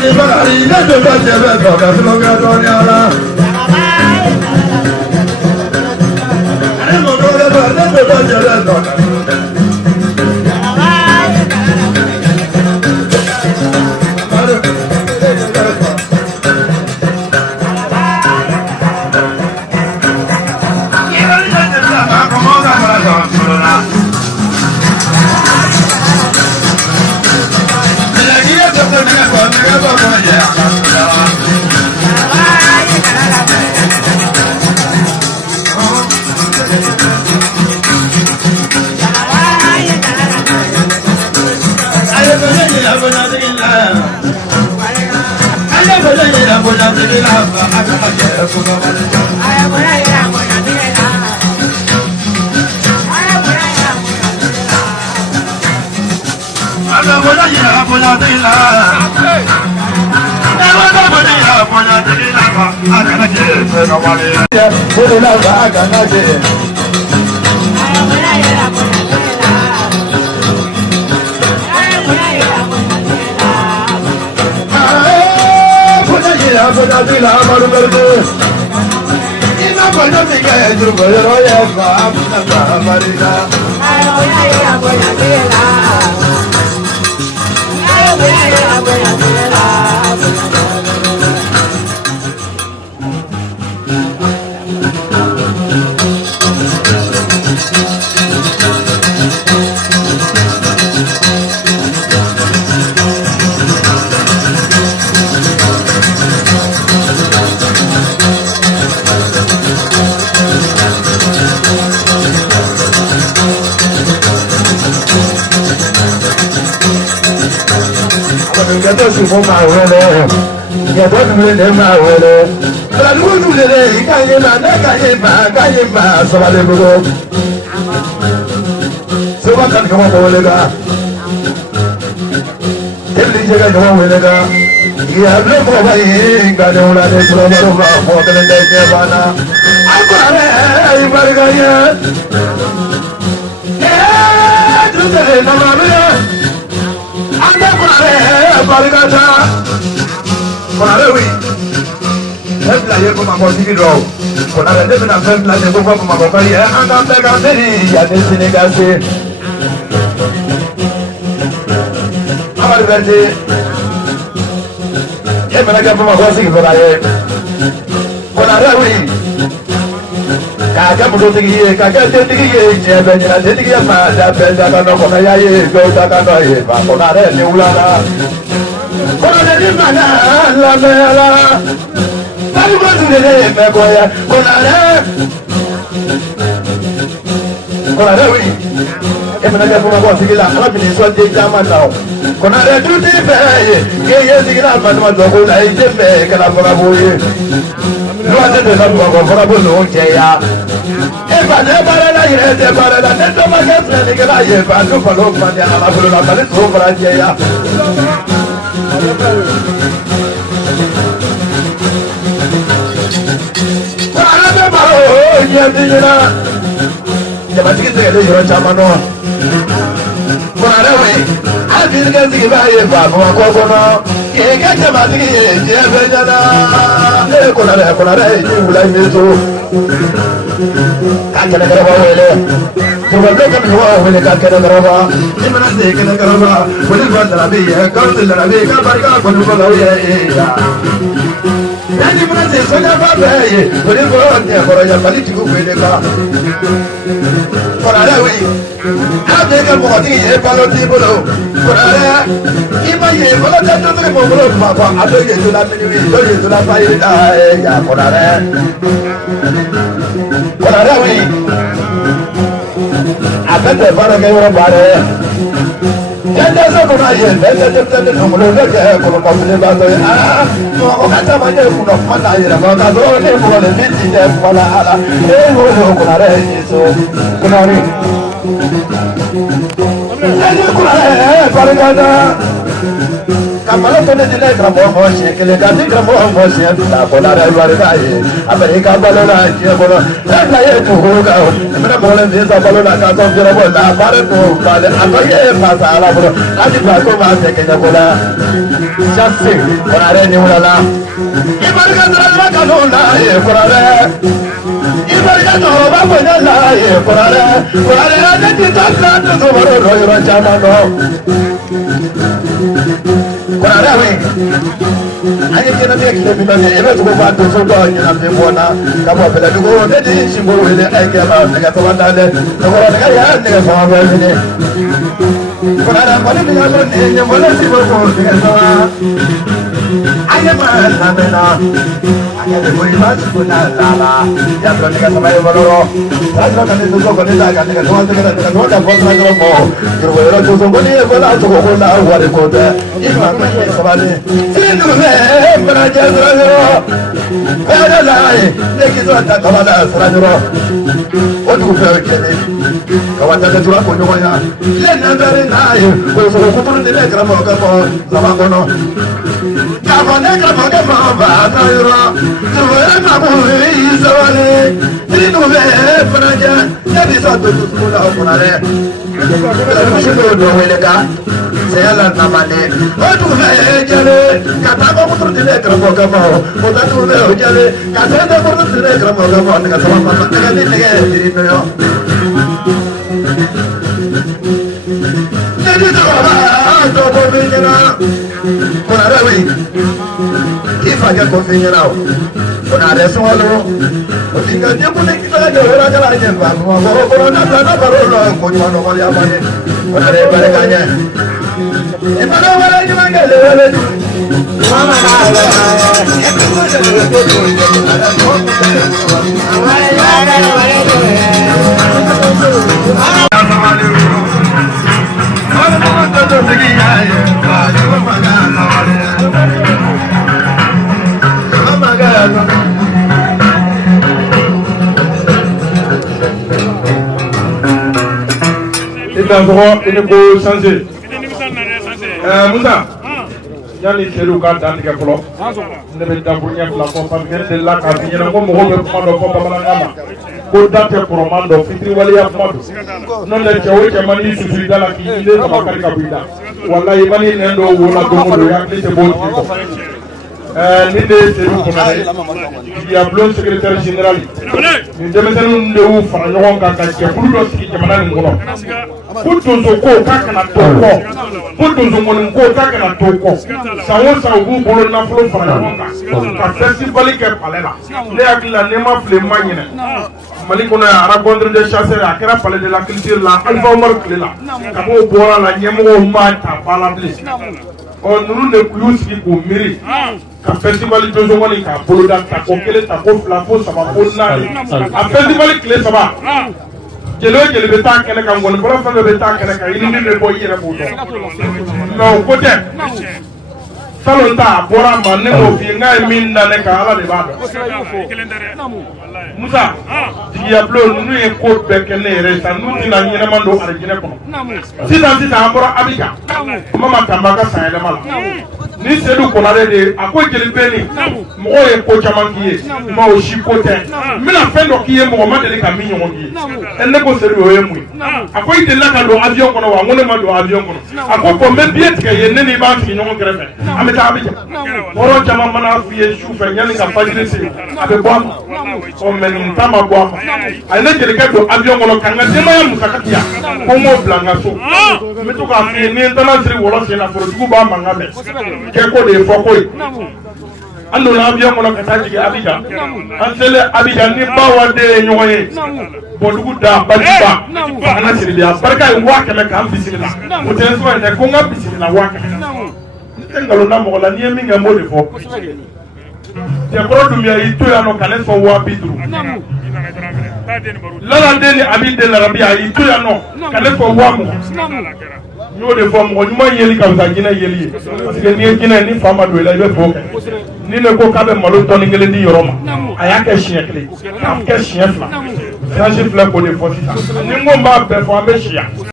ni bari ne do ba je be do ka lo ga do ni ala ani mo do le ba ne do ba je be do ka for my will. Get what will in my will. But I don't do it. Can't get my so I never go. So I can come up with it. Every day I go with it. Yeah, no more way. Got no one to for the day. I'm going to yeah, do the number. Anda kurare barikata kurare wi hebla ye ko ma ko sigi do kurare de na hebla de ko ko ma ko ka ye anda be ka de ya de Senegal se amar verde ye mena ka ma ko sigi kurare kurare wi kaga mudo tigi kaga tigi je be na tigi ma da be da ka no ko na ya ye go da ka no ye ba ko na re ni ulana ko na ni ma na la me la ba ni ko du le me ko ya ko na re wi e me na ka ko tigi la ala bi ni so de jama na ko na re du ti be ye tigi na ba ma do ko na e je be ka la fora bo ye no ate de la ko fora bo no je ya Eba ne bara la ye de bara la ne to ma ke ne ke la ye ba no palo ma ya la bolo la bale to bara je ya Para be ba o ye de na ya ba ti ke de yo chama no Para we a ti ke ti ba ye ba mo ko no ke ke chama ti je be na e ko na re ni ula mi so Kakek keraba wele, coba dekat luar wele kakek keraba. Di mana sih kakek keraba? Wele bandar abi, kau telah abi, kau balik kau lupa lalu ya. Di mana sih soalnya apa ya? Wele bandar orang yang balik cukup wele kah? Orang ada wele, ada yang mau hati ye balot di bulu. Orang ada, ibu ye balot jatuh tu mau bulu apa? Ada ye tu lah menyuai, ada ye tu lah payah ya. Orang ada. Kurare wi abende bara ke wora bare jende so ko na ye jende no mo le ke ko ko le ba do o ka ta ma je ku no ma na ye ba ka do ne mo le ni ti de bala ala e ho no kurare ni so kurare jende kurare bare ka da ka malo to ne dile gramo mo she kele ka ti gramo mo she ta ko la ra ra ye America balo la je ko la ye to ho ga mera bole visa balo la ka to jero bo la pare to bale ato ye pasa ala bo adi ba ko ma se ke na ko la chasse ko la re ni wala la ibarka dra ka no la ye ko la re ibarka to ba ko na la ye ko la re ade ti ta ka to bo ro ro chama no Kurara we aye kena de kile bi bane ebe to ba to so do nyina be bona ka bo bele do de di shimbo we le ay ke ba daga to banda le to ko daga ya de so ba ne kurara ko ni ya so ne ne mo le si bo ko de so aye ma na me na aye de ko ba su na la la ya to ni ka so ba yo ro sa so ka ni to ko ni da ka ni ka so da ka do da bo na ro mo yo we ro to so ko ni ko la to ko la wa de ko de ima ko ni so ba ni sinu me para ja ro ro para la ne ki so ta ka la sa ro o du fe ke ni ka wa ta ka tura ko nyo ya le na bere na ye ko so ko tu ni le gra mo ka ko sa ba ko no ka ko ne ka mo ke mo ba ta ro tu we na mo yi so ni sinu me para ja ne bi so tu tu la ko na re ko do we le ka Sela na mane o tu me jale ka ta ko tu ni le gra mo ka mo o ta tu me jale ka se ta ko tu ni le gra mo ka mo ka sa ba ka ni le ni no yo ni ta ba to ko ni na ko na re we ki fa ga ko ni na o na re so lo o ti ga ni ko ni ki ta ga ora ga la ni ba mo ko na ta na ba ro lo ko ni no ko ya ba ni o na re ba re ga nya e ba no wala ni ma ga le wala mama na la e ko mo se lo ko ko D'abord, il faut changer. Moussa, il y a les cellules qui ont été faites. Ne vais pas vous dire la pompe parce que là, quand il y a un moment où on peut prendre le pompe à la gamme, pour dater pour un mando, fitri wali à mando. Non, les tchéoués qui m'ont dit que je suis dans la cuisine, ça va faire kabila. Voilà, il m'a dit n'endo ou la gomme de yakli c'est bon. Ni de cellules qu'on a, il y a blond secrétaire général. Ni denmisɛnninw de y'u fara ɲɔgɔn kan ka jɛkulu dɔ sigi jamana nin kɔnɔ ko donso ko k'a kana to kɔ ko donso ŋɔni ko k'a kana to kɔ san o san u b'u bolo nafolo fara ɲɔgɔn kan ka fɛsibali kɛ palais la ne hakili la n'i ma fili n ma ɲinɛ Mali kɔnɔ yan rencontre des chasseurs a kɛra palais de la culture la Alpha Umaru tile la ka b'o bɔra la ɲɛmɔgɔw ma ta ba la bilen ninnu de y'u sigi k'u miiri ka festival donso ŋɔni k'a boloda ta ko kelen ta ko fila fo saba fo naani a festival tile saba jeli o jeli bɛ taa kɛnɛ kan ŋɔni fɔlɔ fɛn fɛn bɛ taa kɛnɛ kan i ni min bɛ bɔ i yɛrɛ b'o dɔn mais o ko tɛ salon ta a bɔra a ma ne m'o f'i ye n k'a ye min da ne kan Ala de b'a dɔn Musa jigiya bulon ninnu ye ko bɛɛ kɛ ne yɛrɛ ye sa n'u tɛna ɲɛnɛma don alijinɛ kɔnɔ sisan an bɔra Abijan Mama Tamba ka san yɛlɛma la ni Seydou Konare de a ko jeli bɛ ni mɔgɔw ye ko caman k'i ye mais o si ko tɛ n bɛna fɛn dɔ k'i ye mɔgɔ ma deli ka min ɲɔgɔn k'i ye ne ko Seydou o ye mun ye a ko i delila ka don avion kɔnɔ wa n ko ne ma don avion kɔnɔ a ko bon n bɛ billet tigɛ yen ne n'i b'a sigi ɲɔgɔn kɛrɛfɛ an bɛ taa Abijan hɔrɔn caman mana f'i ye su fɛ yanni ka fajiri se a bɛ bɔ a ma mais nin ta ma bɔ a ma a ye ne jelikɛ don avion kɔnɔ ka n ka denbaya musaka di yan ko n k'o bila n ka so n bɛ to k'a f'i ye ni n taara siri wɔlɔ sen na forotigiw b'a mankan mɛn kɛ ko de ye fɔ ko ye an donna avion kɔnɔ ka taa jigin Abijan an selen Abijan ni Bawa de ye ɲɔgɔn ye Bɔdugu da Bajiba Fagana Siribiya barika ye 100 k'an bisimila o tɛ n sɔrɔ dɛ ko n ka bisimila 100 n tɛ nkalon da mɔgɔ la n'i ye min kɛ n b'o de fɔ cɛkɔrɔ Dunbiya y'i to yan nɔ ka ne sɔn 50,000 Lalanden ni Abi de Larabiya y'i to yan nɔ ka ne sɔn 20,000 n y'o de fɔ mɔgɔ ɲuman yeli ka fisa jinɛ yeli ye parce que n'i ye jinɛ ni fa ma don i la i bɛ fɔ kɛ ni ne ko k'a bɛ malo tɔni 1 di yɔrɔ ma a y'a kɛ siɲɛ 1 k'a kɛ siɲɛ 2 siraji filɛ k'o de fɔ sisan ni n ko n b'a bɛɛ fɔ an bɛ si yan